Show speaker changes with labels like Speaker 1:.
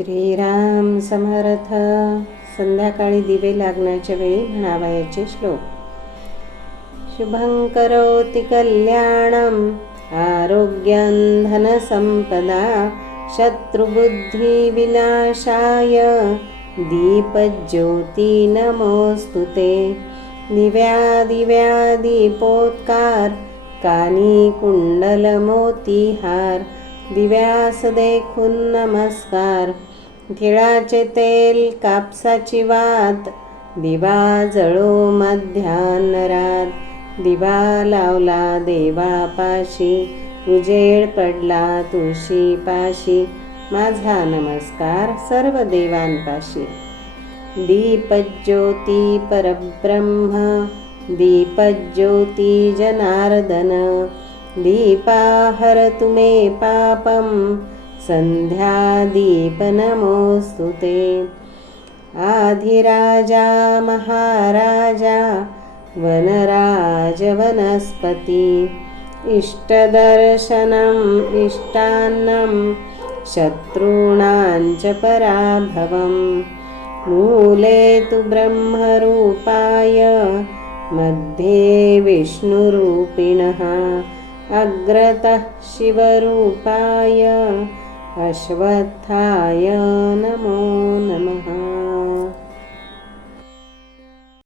Speaker 1: श्रीराम समर्थ. संध्याकाळी दिवे लागण्याच्या वेळी म्हणावयाचे श्लोक. शुभं करोति कल्याणं आरोग्यं धनसंपदा शत्रुबुद्धिविनाशाय दीपज्योती नमोऽस्तु ते. दिव्या दिव्या दीपोत्कार कानी कुंडलमोतीहार दिव्यास देखून नमस्कार. तिळाचे तेल कापसाची वात दिवा जळो मध्यान्हरात दिवा लावला देवापाशी उजेड पडला तुळशी पाशी माझा नमस्कार सर्व देवांपाशी. दीपज्योती परब्रह्म दीपज्योती जनार्दन. दीपाहर तुमे पापं सन्ध्यादीपनमोऽस्तु ते। आधिराजा महाराजा वनराजवनस्पति इष्टदर्शनम् इष्टान्नं शत्रूणां च पराभवम् मूले तु ब्रह्मरूपायमध्ये विष्णुरूपिणः। अग्रतः शिवरूपाय अश्वत्थाय नमो नमः